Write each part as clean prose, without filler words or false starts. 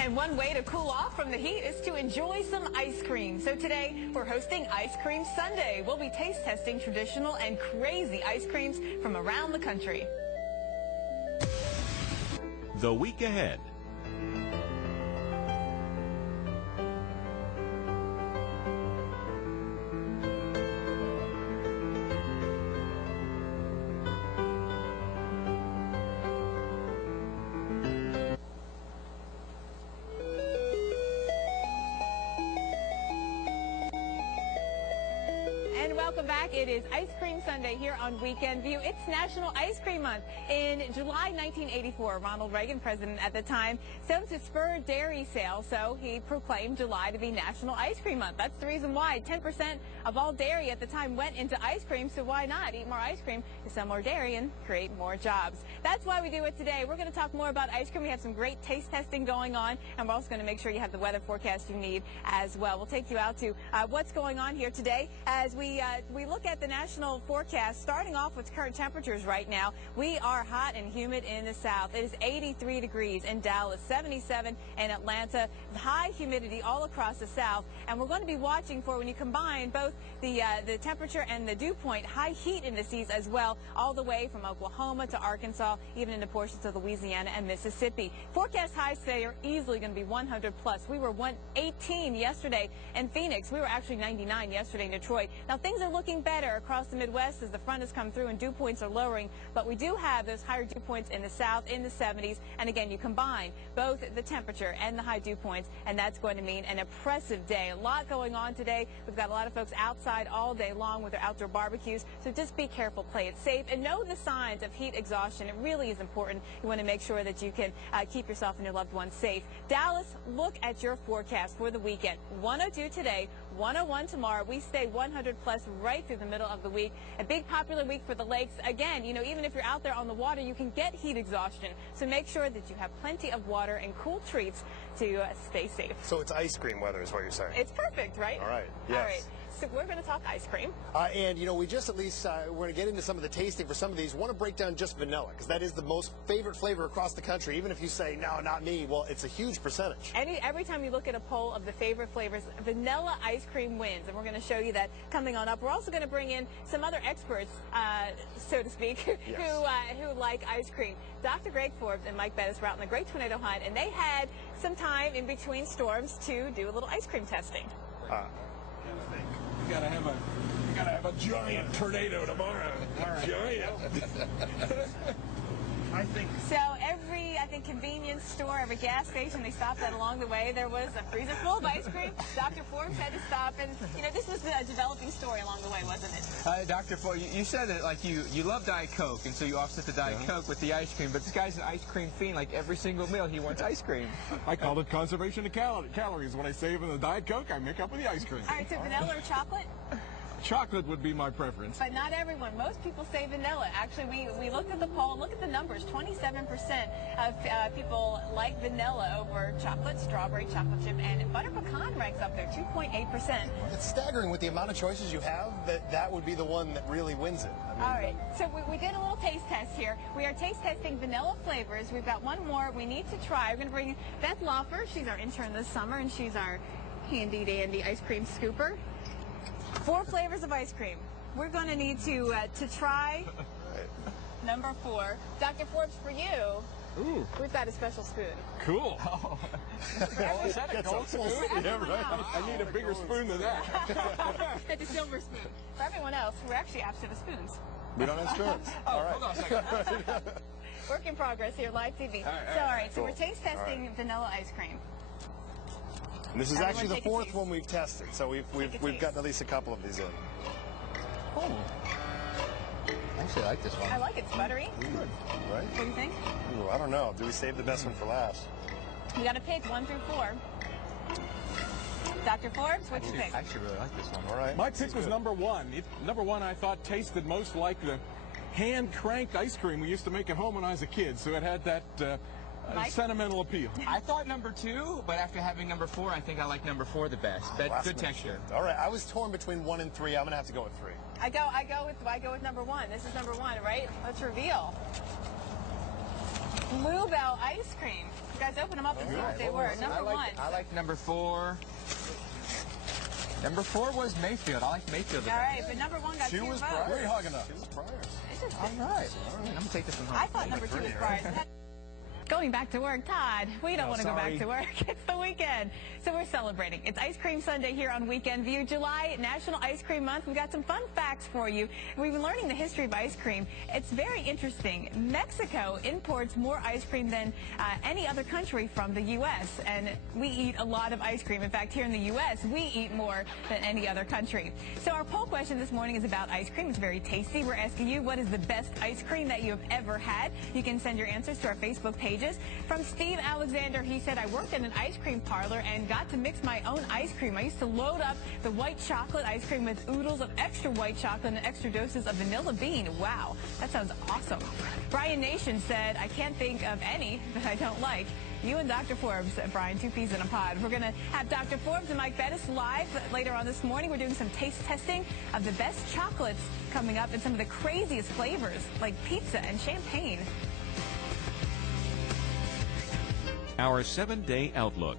And one way to cool off from the heat is to enjoy some ice cream. So today we're hosting Ice Cream Sunday. We'll be taste testing traditional and crazy ice creams from around the country. The week ahead. And welcome back. It is Ice Cream Sunday here on Weekend View. It's National Ice Cream Month. In July 1984, Ronald Reagan, president at the time, set to spur dairy sales, so he proclaimed July to be National Ice Cream Month. That's the reason why 10% of all dairy at the time went into ice cream, so why not eat more ice cream to sell more dairy and create more jobs? That's why we do it today. We're going to talk more about ice cream. We have some great taste testing going on, and we're also going to make sure you have the weather forecast you need as well. We'll take you out to what's going on here today as we look at the national forecast. Starting off with current temperatures right now, we are hot and humid in the south. It is 83 degrees in Dallas, 77 in Atlanta, high humidity all across the south. And we're going to be watching for, when you combine both the temperature and the dew point, high heat indices as well, all the way from Oklahoma to Arkansas, even into portions of Louisiana and Mississippi. Forecast highs today are easily going to be 100 plus. We were 118 yesterday in Phoenix. We were actually 99 yesterday in Detroit. Now things are looking better across the Midwest as the front has come through and dew points are lowering, but we do have those higher dew points in the south in the 70s. And again, you combine both the temperature and the high dew points, and that's going to mean an oppressive day. A lot going on today. We've got a lot of folks outside all day long with their outdoor barbecues, so just be careful, play it safe, and know the signs of heat exhaustion. It really is important. You want to make sure that you can keep yourself and your loved ones safe. Dallas, look at your forecast for the weekend. 102 today, 101 tomorrow. We stay 100 plus right through the middle of the week. A big popular week for the lakes. Again, you know, even if you're out there on the water, you can get heat exhaustion. So make sure that you have plenty of water and cool treats to stay safe. So it's ice cream weather is what you're saying? It's perfect, right? All right. Yes. All right. So we're going to talk ice cream. And, you know, we just at least, we're going to get into some of the tasting for some of these. Want to break down just vanilla, because that is the most favorite flavor across the country. Even if you say, no, not me, well, it's a huge percentage. Every time you look at a poll of the favorite flavors, vanilla ice cream wins. And we're going to show you that coming on up. We're also going to bring in some other experts, so to speak, yes, who like ice cream. Dr. Greg Forbes and Mike Bettis were out in the Great Tornado Hunt, and they had some time in between storms to do a little ice cream testing. You gotta have a giant tornado tomorrow. Right. Giant. I think convenience store, every gas station they stopped at along the way, there was a freezer full of ice cream. Dr. Forbes had to stop, and you know, this was a developing story along the way, wasn't it? Dr. Forbes, you said that like you love Diet Coke, and so you offset the Diet Coke with the ice cream. But this guy's an ice cream fiend. Like every single meal, he wants ice cream. I call it conservation of calories. When I save in the Diet Coke, I make up with the ice cream. All right, so vanilla or chocolate? Chocolate would be my preference. But not everyone. Most people say vanilla. Actually, we looked at the poll, look at the numbers. 27% of people like vanilla over chocolate, strawberry, chocolate chip, and butter pecan ranks up there, 2.8%. It's staggering with the amount of choices you have that would be the one that really wins it. I mean, all right, so we did a little taste test here. We are taste testing vanilla flavors. We've got one more we need to try. We're going to bring in Beth Laufer. She's our intern this summer, and she's our handy-dandy ice cream scooper. 4 flavors of ice cream. We're going to need to try number 4. Dr. Forbes, for you, ooh, we've got a special spoon. Cool. Is that a gold spoon? Yeah, right. I need a bigger spoon than that. That's a silver spoon. For everyone else, we're actually absent of spoons. We don't have spoons. All right. Hold on a second. Work in progress here, live TV. All right, so we're taste testing vanilla ice cream. And this is actually the 4th one we've tested, so we've gotten at least a couple of these in. Oh. I actually like this one. I like it. It's buttery. Good, right? What do you think? Ooh, I don't know. Do we save the best one for last? You got to pick 1 through 4. Dr. Forbes, what you pick? I actually really like this one. All right. My pick was number 1. Number 1 I thought tasted most like the hand-cranked ice cream we used to make at home when I was a kid, so it had that sentimental appeal. I thought number 2, but after having number 4, I think I like number 4 the best. That's good texture. All right, I was torn between 1 and 3. I'm gonna have to go with 3. I go with number 1. This is number 1, right? Let's reveal. Bluebell ice cream. You guys open them up and see what they were. Number one. I like number 4. Number 4 was Mayfield. I like Mayfield. All right, but number 1 got 2 votes. Where are you hugging up? All right. I'm going to take this one home. I thought number 2 was Brian. Going back to work, Todd. We don't want to go back to work. It's the weekend, so we're celebrating. It's Ice Cream Sunday here on Weekend View. July, National Ice Cream Month. We've got some fun facts for you. We've been learning the history of ice cream. It's very interesting. Mexico imports more ice cream than any other country from the U.S., and we eat a lot of ice cream. In fact, here in the U.S., we eat more than any other country. So our poll question this morning is about ice cream. It's very tasty. We're asking you, what is the best ice cream that you have ever had? You can send your answers to our Facebook page. From Steve Alexander, he said, I worked in an ice cream parlor and got to mix my own ice cream. I used to load up the white chocolate ice cream with oodles of extra white chocolate and extra doses of vanilla bean. Wow, that sounds awesome. Brian Nation said, I can't think of any that I don't like. You and Dr. Forbes, Brian, 2 peas in a pod. We're going to have Dr. Forbes and Mike Bettis live later on this morning. We're doing some taste testing of the best chocolates coming up and some of the craziest flavors like pizza and champagne. Our 7-day outlook.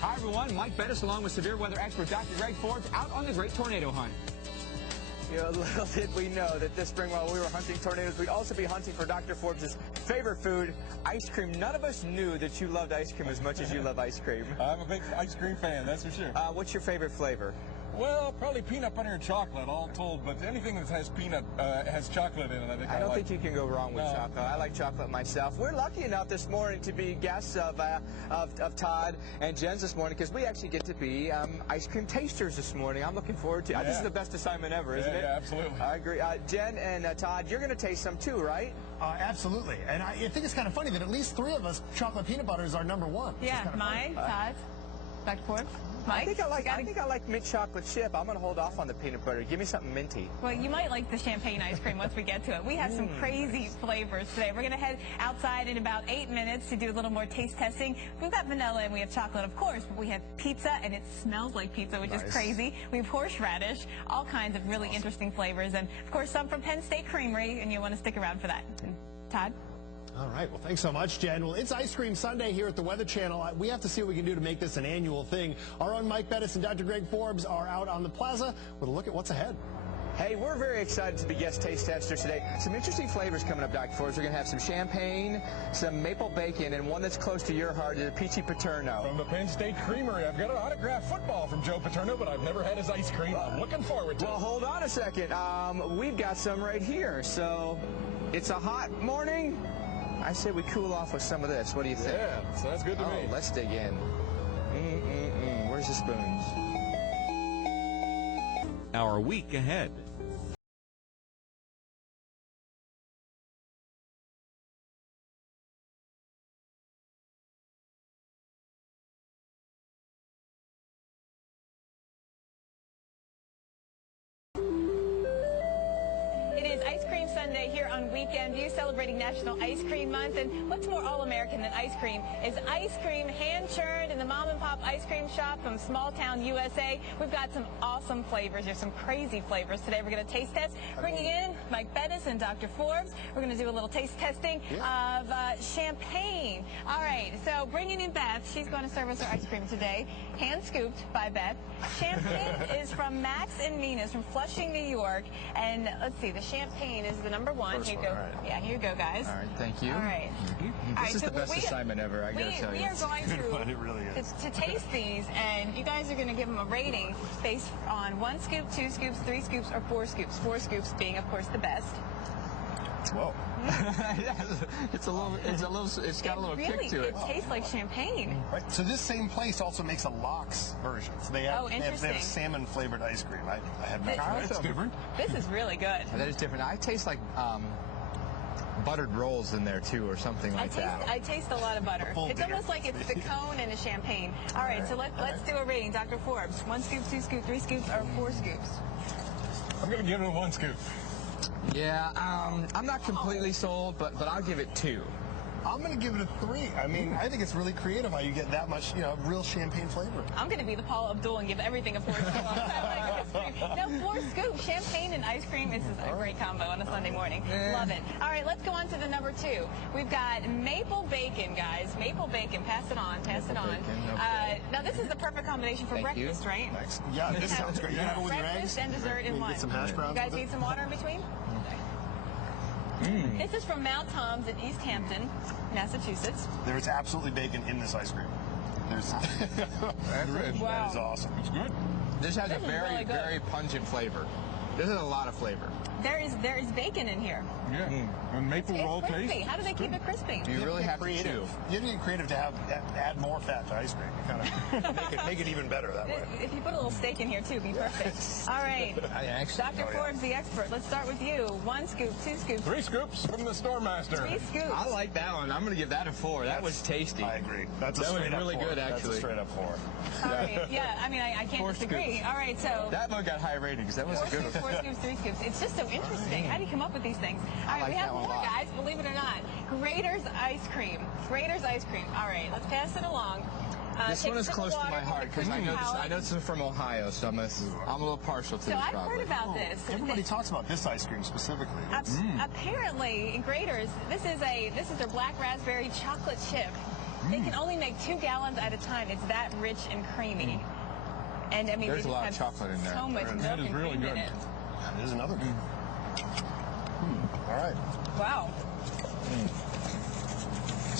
Hi, everyone. Mike Bettis along with severe weather expert Dr. Greg Forbes out on the great tornado hunt. You know, little did we know that this spring while we were hunting tornadoes, we'd also be hunting for Dr. Forbes' favorite food, ice cream. None of us knew that you loved ice cream as much as you love ice cream. I'm a big ice cream fan, that's for sure. What's your favorite flavor? Well, probably peanut butter and chocolate, all told, but anything that has has chocolate in it, I think I don't think you can go wrong with chocolate. I like chocolate myself. We're lucky enough this morning to be guests of Todd and Jen's this morning because we actually get to be ice cream tasters this morning. I'm looking forward to it. This is the best assignment ever, isn't it? Yeah, absolutely. I agree. Jen and Todd, you're going to taste some too, right? Absolutely. And I think it's kind of funny that at least 3 of us, chocolate peanut butter is our number 1. Yeah, mine, Todd, Dr. Forbes. Mike? I think I like mint chocolate chip. I'm going to hold off on the peanut butter. Give me something minty. Well, you might like the champagne ice cream once we get to it. We have some crazy flavors today. We're going to head outside in about 8 minutes to do a little more taste testing. We've got vanilla and we have chocolate, of course, but we have pizza, and it smells like pizza, which is crazy. We have horseradish, all kinds of really interesting flavors, and, of course, some from Penn State Creamery, and you'll want to stick around for that. And Todd? All right. Well, thanks so much, Jen. Well, it's Ice Cream Sunday here at the Weather Channel. We have to see what we can do to make this an annual thing. Our own Mike Bettis and Dr. Greg Forbes are out on the plaza with a look at what's ahead. Hey, we're very excited to be guest taste testers today. Some interesting flavors coming up, Dr. Forbes. We're going to have some champagne, some maple bacon, and one that's close to your heart is a peachy paterno. From the Penn State Creamery, I've got an autographed football from Joe Paterno, but I've never had his ice cream. I'm looking forward to it. Well, hold on a second. We've got some right here. So it's a hot morning. I say we cool off with some of this. What do you think? Yeah, sounds good to me. Let's dig in. Where's the spoons? Our week ahead. Sunday here on Weekend View, celebrating National Ice Cream Month. And what's more all-American than ice cream is ice cream hand-churned in the mom-and-pop ice cream shop from small town USA. We've got some awesome flavors. There's some crazy flavors today. We're going to taste test. Bringing in Mike Bettis and Dr. Forbes. We're going to do a little taste testing of champagne. All right, so bringing in Beth. She's going to serve us our ice cream today. Hand-scooped by Beth. Champagne is from Max and Mina's from Flushing, New York. And let's see, the champagne is the number one. Here you go. Right. Yeah, here you go, guys. All right, thank you. All right. This is the best assignment ever, I gotta tell you. We are going to, it really is. to taste these, and you guys are going to give them a rating based on 1 scoop, 2 scoops, 3 scoops, or 4 scoops. 4 scoops being, of course, the best. Whoa. It's got a little kick to it. It tastes like champagne. Right. So this same place also makes a lox version. So they have, they have salmon flavored ice cream. I had not tried. That's different. This is really good. That is different. I taste like buttered rolls in there too, or something like that. I taste a lot of butter. It's almost like it's the cone and a champagne. All right, so let's do a rating. Dr. Forbes, 1 scoop, 2 scoops, 3 scoops, or 4 scoops? I'm going to give it a 1 scoop. Yeah, I'm not completely sold, but I'll give it 2. I'm going to give it a 3. I mean, I think it's really creative how you get that much, real champagne flavor. I'm going to be the Paula Abdul and give everything a 4 scoops. No, 4 scoops. Champagne and ice cream. This is a great combo on a Sunday morning. Love it. All right, let's go on to the number 2. We've got maple bacon, guys. Maple bacon. Pass it on. Pass it on. Okay. Now, this is the perfect combination for breakfast, right? Thanks. Yeah, this sounds great. You can have it with your eggs. Breakfast and dessert in one. Get some hash browns. You guys need some water in between? This is from Mount Tom's in East Hampton, Massachusetts. There is absolutely bacon in this ice cream. There's Wow. That is awesome. It's good. This has a is very, really good. very pungent flavor. This is a lot of flavor. There is bacon in here. Yeah. And maple roll It's crispy. taste. How do they keep it crispy? You really have to chew. You have to get creative to add more fat to ice cream. You kind of make it even better that way. If you put a little steak in here, too, it'd be perfect. All right. Dr. Forbes, the expert. Let's start with you. 1 scoop, 2 scoops. 3 scoops from the store master. 3 scoops. I like that one. I'm going to give that a 4. That was tasty. I agree. That was really good, actually. That's a straight up 4. All right. Yeah, I mean, I can't 4 disagree. scoops. All right, so That one got high ratings. That was 4 a good scoops, one. 4 scoops, 3 scoops. It's just so interesting. How do you come up with these things? All right, like we have that one more, a lot. guys, believe it or not. Grater's ice cream. Grater's ice cream. All right, let's pass it along. This Take one a is sip of close to water, my get heart the because I crispy know palate. this is from Ohio, so I'm a little partial to So this I've probably. heard about this. Everybody talks about this ice cream specifically. Apparently, in Grater's, this is their black raspberry chocolate chip. They can only make 2 gallons at a time. It's that rich and creamy. And I mean, There's they a lot of just have chocolate in there. so much milk That is and really cream in good. it. There's another good. All right. Wow.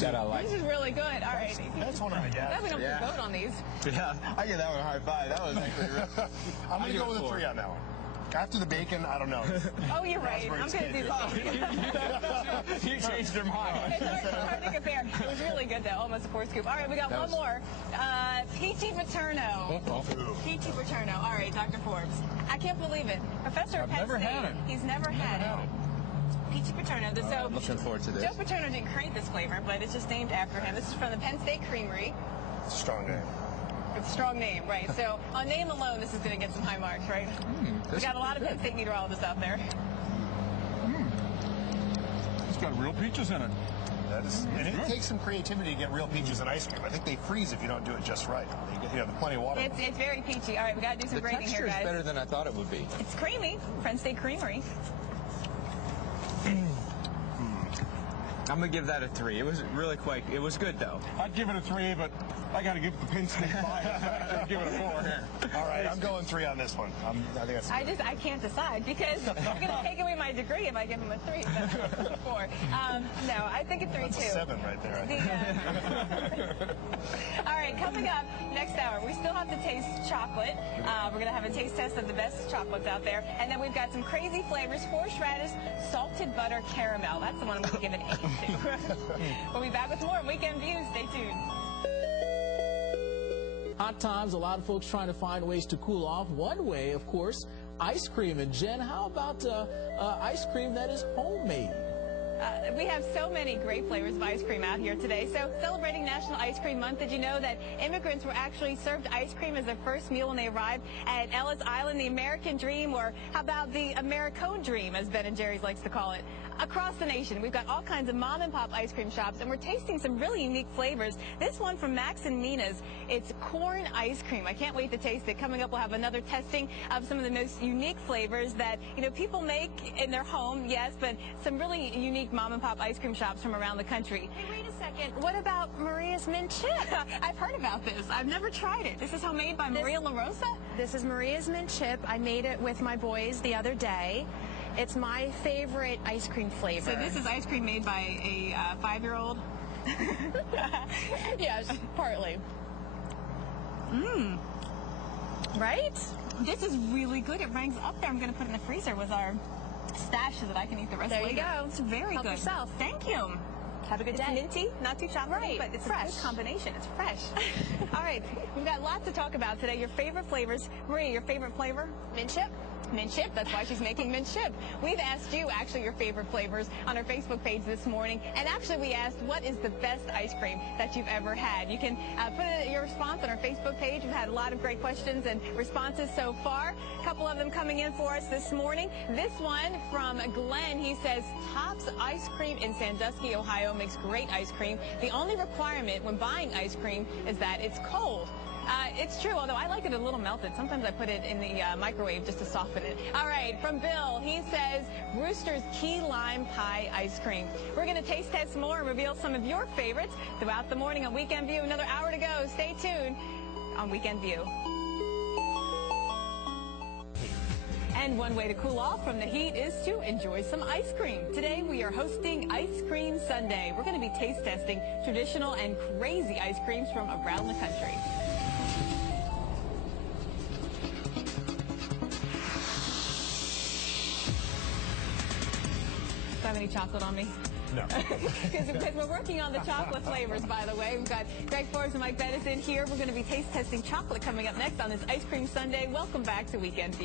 That I like. This is really good. All right. That's one of my Glad we don't Yeah. vote on these. Yeah, I give that one a high 5. That was actually real. I'm going to give go it with a 4. 3 on that one. After the bacon, I don't know. Oh, you're right. I'm going to do this. You changed your mind. It's hard to compare. It was really good, though. Almost a 4 scoop. All right, we got one more. Peachy Paterno. Peachy Paterno. All right, Dr. Forbes. I can't believe it. Professor of Penn never State. had it. He's never had it. Peachy Paterno. So I'm looking forward to this. Joe Paterno didn't create this flavor, but it's just named after him. This is from the Penn State Creamery. It's a strong name. It's a strong name, right? So on name alone, this is going to get some high marks, right? We got a lot of Penn State meteorologists out there. It's got real peaches in it. And it takes some creativity to get real peaches in ice cream. I think they freeze if you don't do it just right. You get plenty of water. It's very peachy. All right, we got to do some The grading texture here, is guys. better than I thought it would be. It's creamy. Penn State Creamery. I'm going to give that a 3. It was really it was good, though. I'd give it a 3, but I got to give it the Penn State bias. I'd give it a 4 here. All right, I'm going 3 on this one. I think that's I can't decide because I'm going to take away my degree if I give him a 3. So 4. No, I think a 3 that's too. a 7 right there. I think. All right, coming up next hour, we still have to taste chocolate. We're going to have a taste test of the best chocolates out there. And then we've got some crazy flavors, horseradish, salted butter, caramel. That's the one I'm going to give an 8 to. We'll be back with more Weekend Views. Stay tuned. Hot times, a lot of folks trying to find ways to cool off. One way, of course, ice cream. And Jen, how about ice cream that is homemade? We have so many great flavors of ice cream out here today. So celebrating National Ice Cream Month, did you know that immigrants were actually served ice cream as their first meal when they arrived at Ellis Island, the American Dream, or how about the Americone Dream, as Ben & Jerry's likes to call it? Across the nation, we've got all kinds of mom and pop ice cream shops, and we're tasting some really unique flavors. This one from Max and Mina's, it's corn ice cream. I can't wait to taste it. Coming up, we'll have another testing of some of the most unique flavors that, people make in their home, yes, but some really unique mom and pop ice cream shops from around the country. Hey, wait a second. What about Maria's Mint Chip? I've heard about this. I've never tried it. This is homemade by Maria LaRosa? This is Maria's Mint Chip. I made it with my boys the other day. It's my favorite ice cream flavor. So this is ice cream made by a 5-year-old? Yes, partly. Right? This is really good. It ranks up there. I'm going to put it in the freezer with our stash so that I can eat the rest There later. you go. It's very Help good. yourself. Thank you. Have a good day. It's minty, not too chocolatey, Right, but it's fresh. a good combination. It's fresh. All right, we've got lots to talk about today. Your favorite flavors. Maria, your favorite flavor? Mint chip? Mint chip. That's why she's making mint chip. We've asked you, actually, your favorite flavors on our Facebook page this morning. And actually, we asked, what is the best ice cream that you've ever had? You can put your response on our Facebook page. We've had a lot of great questions and responses so far. A couple of them coming in for us this morning. This one from Glenn. He says, Tops Ice Cream in Sandusky, Ohio makes great ice cream. The only requirement when buying ice cream is that it's cold. It's true, although I like it a little melted. Sometimes I put it in the microwave just to soften it. All right, from Bill, he says, Rooster's Key Lime Pie Ice Cream. We're going to taste test more and reveal some of your favorites throughout the morning on Weekend View. Another hour to go. Stay tuned on Weekend View. And one way to cool off from the heat is to enjoy some ice cream. Today we are hosting Ice Cream Sunday. We're going to be taste testing traditional and crazy ice creams from around the country. Do I have any chocolate on me? No. Because we're working on the chocolate flavors, by the way. We've got Greg Forbes and Mike Bettis in here. We're going to be taste testing chocolate coming up next on this Ice Cream Sunday. Welcome back to Weekend View.